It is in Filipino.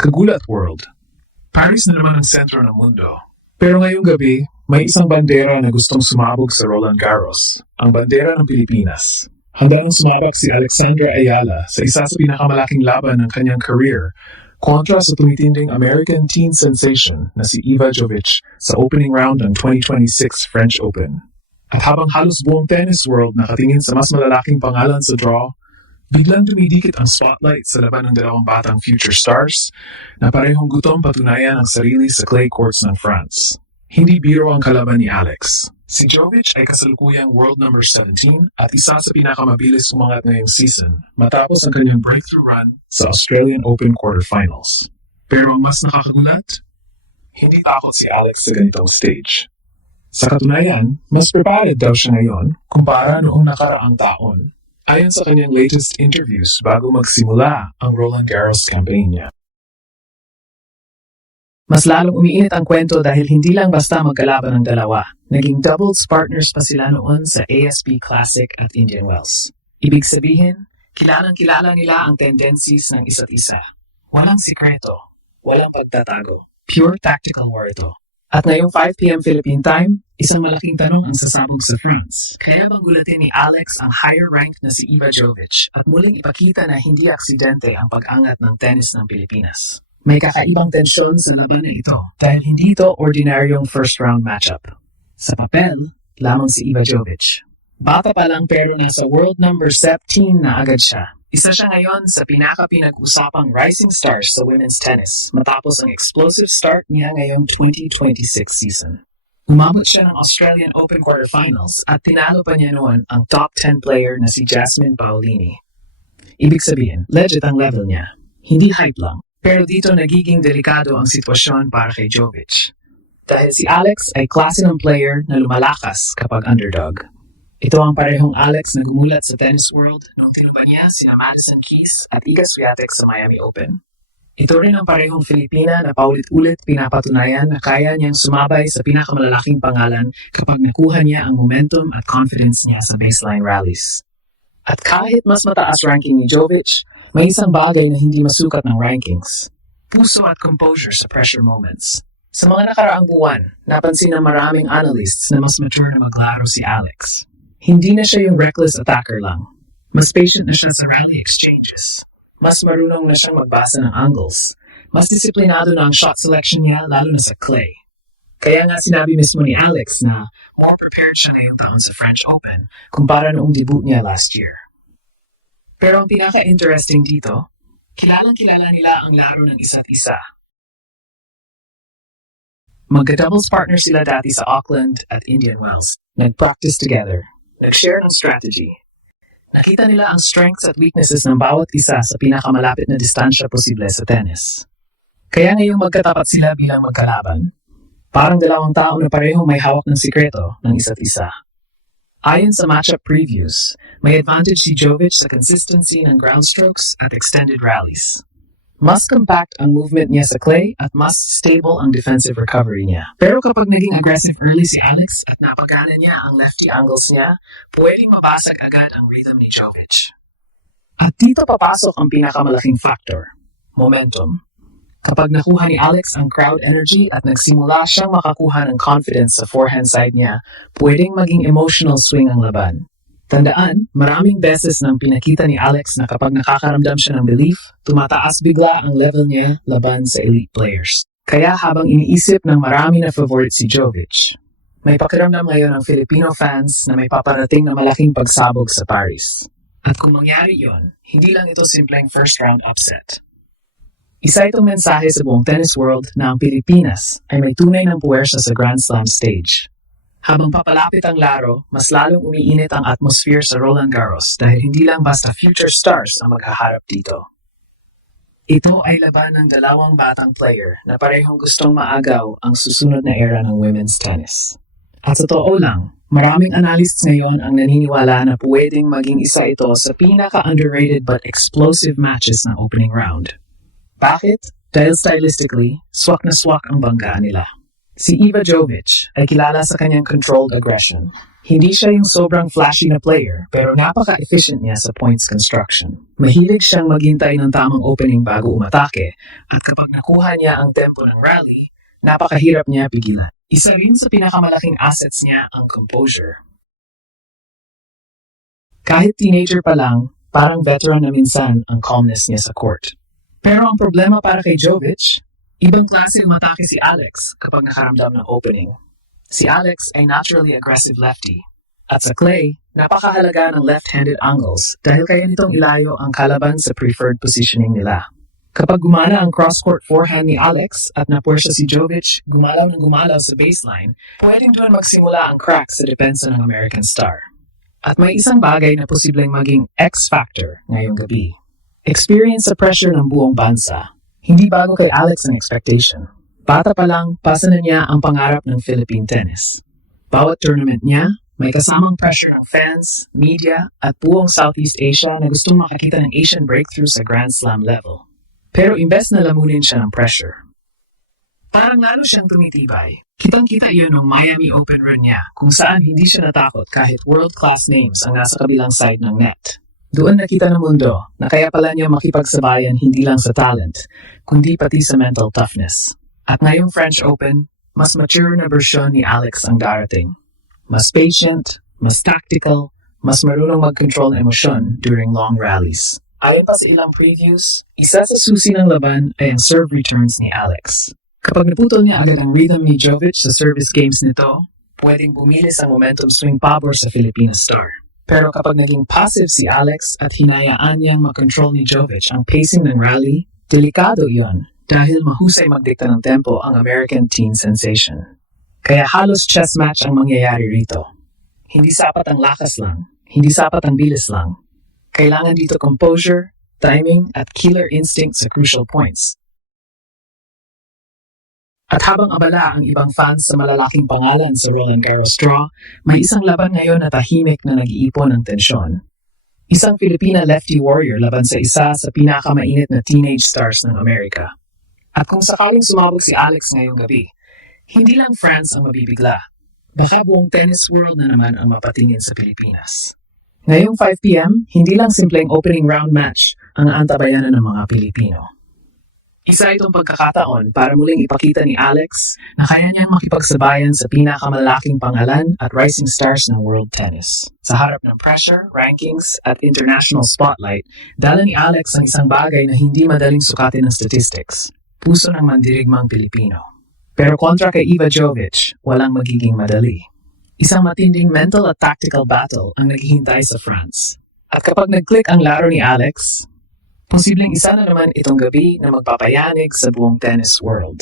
Kagulat World. Paris na naman ang sentro ng mundo. Pero ngayong gabi, may isang bandera na gustong sumabog sa Roland Garros, ang bandera ng Pilipinas. Handa nang sumabak si Alexandra Ayala sa isa sa pinakamalaking laban ng kanyang career kontra sa tumitinding American teen sensation na si Eva Jovic sa opening round ng 2026 French Open. At habang halos buong tennis world nakatingin sa mas malalaking pangalan sa draw, biglang dumidikit ang spotlight sa laban ng dalawang batang future stars na parehong gutom patunayan ang sarili sa clay courts ng France. Hindi biro ang kalaban ni Alex. Si Jovic ay kasalukuyang world number 17 at isa sa pinakamabilis umangat ngayong season matapos ang kanyang breakthrough run sa Australian Open quarterfinals. Pero ang mas nakakagulat, hindi takot si Alex sa ganitong stage. Sa katunayan, mas prepared daw siya ngayon kumpara noong nakaraang taon. Ayon sa kanyang latest interviews bago magsimula ang Roland Garros campaign niya. Mas lalong umiinit ang kwento dahil hindi lang basta magkalaban ang dalawa. Naging doubles partners pa sila noon sa ASB Classic at Indian Wells. Ibig sabihin, kilalang-kilala nila ang tendencies ng isa't isa. Walang sikreto, walang pagtatago. Pure tactical war ito. At ngayong 5 p.m. Philippine time, isang malaking tanong ang sasabog sa France. Kaya bang gulatin ni Alex ang higher rank na si Eva Jovic at muling ipakita na hindi aksidente ang pag-angat ng tennis ng Pilipinas? May kakaibang tensyon sa laban na ito dahil hindi ito ordinaryong first-round matchup. Sa papel, lamang si Eva Jovic. Bata pa lang pero nasa world number 17 na agad siya. Isa siya ngayon sa pinag-usapang rising stars sa women's tennis matapos ang explosive start niya ngayong 2026 season. Umabot siya ng Australian Open quarterfinals at tinalo pa niya noon ang top 10 player na si Jasmine Paolini. Ibig sabihin, legit ang level niya. Hindi hype lang. Pero dito nagiging delikado ang sitwasyon para kay Jovic. Dahil si Alex ay klase ng player na lumalakas kapag underdog. Ito ang parehong Alex na gumulat sa tennis world nung tinuban niya sina Madison Keys at Iga Swiatek sa Miami Open. Ito rin ang parehong Filipina na paulit-ulit pinapatunayan na kaya niyang sumabay sa pinakamalalaking pangalan kapag nakuha niya ang momentum at confidence niya sa baseline rallies. At kahit mas mataas ranking ni Jovic, may isang bagay na hindi masukat ng rankings. Puso at composure sa pressure moments. Sa mga nakaraang buwan, napansin ng maraming analysts na mas mature na maglaro si Alex. Hindi na siya yung reckless attacker lang. Mas patient na siya sa rally exchanges. Mas marunong na siyang magbasa ng angles. Mas disiplinado na ang shot selection niya lalo na sa clay. Kaya nga sinabi mismo ni Alex na more prepared siya ngayong taon sa French Open kumpara noong debut niya last year. Pero ang pinaka-interesting dito, kilalang-kilala nila ang laro ng isa't isa. Magka-doubles partner sila dati sa Auckland at Indian Wells. Nag-practice together. Nag-share ng strategy. Nakita nila ang strengths at weaknesses ng bawat isa sa pinakamalapit na distansya posible sa tennis. Kaya ngayong magkatapat sila bilang magkalaban, parang dalawang tao na parehong may hawak ng sikreto ng isa't isa. Ayon sa matchup previews, may advantage si Jovic sa consistency ng ground strokes at extended rallies. Mas compact ang movement niya sa clay at mas stable ang defensive recovery niya. Pero kapag naging aggressive early si Alex at napagana niya ang lefty angles niya, pwedeng mabasag agad ang rhythm ni Jovic. At dito papasok ang pinakamalaking factor, momentum. Kapag nakuha ni Alex ang crowd energy at nagsimula siyang makakuha ng confidence sa forehand side niya, pwedeng maging emotional swing ang laban. Tandaan, maraming beses nang pinakita ni Alex na kapag nakakaramdam siya ng belief, tumataas bigla ang level niya laban sa elite players. Kaya habang iniisip ng marami na favorite si Jovic, may pakiramdam ngayon ang Filipino fans na may paparating na malaking pagsabog sa Paris. At kung mangyari yon, hindi lang ito simpleng first round upset. Isa itong mensahe sa buong tennis world na ang Pilipinas ay may tunay ng puwersa sa Grand Slam stage. Habang papalapit ang laro, mas lalong umiinit ang atmosphere sa Roland Garros dahil hindi lang basta future stars ang maghaharap dito. Ito ay laban ng dalawang batang player na parehong gustong maagaw ang susunod na era ng women's tennis. At sa totoo lang, maraming analysts ngayon ang naniniwala na pwedeng maging isa ito sa pinaka-underrated but explosive matches ng opening round. Bakit? Dahil stylistically, swak na swak ang banggaan nila. Si Iva Jovic ay kilala sa kanyang controlled aggression. Hindi siya yung sobrang flashy na player, pero napaka-efficient niya sa points construction. Mahilig siyang maghintay ng tamang opening bago umatake, at kapag nakuha niya ang tempo ng rally, napakahirap niya pigilan. Isa rin sa pinakamalaking assets niya ang composure. Kahit teenager pa lang, parang veteran na minsan ang calmness niya sa court. Pero ang problema para kay Jovic, ibang klase umatake si Alex kapag nakaramdam ng opening. Si Alex ay naturally aggressive lefty. At sa clay, napakahalaga ng left-handed angles dahil kaya nitong ilayo ang kalaban sa preferred positioning nila. Kapag gumana ang cross-court forehand ni Alex at napuwersa si Jovic gumalaw ng gumalaw sa baseline, pwedeng doon magsimula ang crack sa depensa ng American star. At may isang bagay na posibleng maging X-factor ngayong gabi. Experience sa pressure ng buong bansa. Hindi bago kay Alex ang expectation. Bata pa lang, pasa na niya ang pangarap ng Philippine tennis. Bawat tournament niya, may kasamang pressure ng fans, media, at buong Southeast Asia na gustong makakita ng Asian breakthrough sa Grand Slam level. Pero imbes na lamunin siya ng pressure, parang lalo siyang tumitibay. Kitang-kita iyon ng Miami Open run niya, kung saan hindi siya natakot kahit world-class names ang nasa kabilang side ng net. Doon nakita ng mundo na kaya pala niya makipagsabayan hindi lang sa talent, kundi pati sa mental toughness. At ngayong French Open, mas mature na bersyon ni Alex ang darating. Mas patient, mas tactical, mas marunong mag-control ng emosyon during long rallies. Ayon pa sa ilang previews, isa sa susi ng laban ay ang serve returns ni Alex. Kapag naputol niya agad ang rhythm ni Jovic sa service games nito, pwedeng bumilis ang momentum swing pabor sa Filipina star. Pero kapag naging passive si Alex at hinayaan niyang mag-control ni Jovic ang pacing ng rally, delikado iyon. Dahil mahusay magdikta ng tempo ang American teen sensation. Kaya halos chess match ang mangyayari rito. Hindi sapat ang lakas lang, hindi sapat ang bilis lang. Kailangan dito composure, timing, at killer instinct sa crucial points. At habang abala ang ibang fans sa malalaking pangalan sa Roland Garros draw, may isang laban ngayon na tahimik na nag-iipon ng tensyon. Isang Filipina lefty warrior laban sa isa sa pinakamainit na teenage stars ng Amerika. At kung sakaling sumabog si Alex ngayong gabi, hindi lang France ang mabibigla. Baka buong tennis world na naman ang mapatingin sa Pilipinas. Ngayong 5 p.m., hindi lang simpleng opening round match ang aantabayanan ng mga Pilipino. Isa itong pagkakataon para muling ipakita ni Alex na kaya niyang makipagsabayan sa pinakamalaking pangalan at rising stars ng world tennis. Sa harap ng pressure, rankings, at international spotlight, dala ni Alex ang isang bagay na hindi madaling sukatin ng statistics. Puso ng mandirigmang Pilipino. Pero kontra kay Iva Jovic, walang magiging madali. Isang matinding mental at tactical battle ang naghihintay sa France. At kapag nag-click ang laro ni Alex, posibleng isa na naman itong gabi na magpapayanig sa buong tennis world.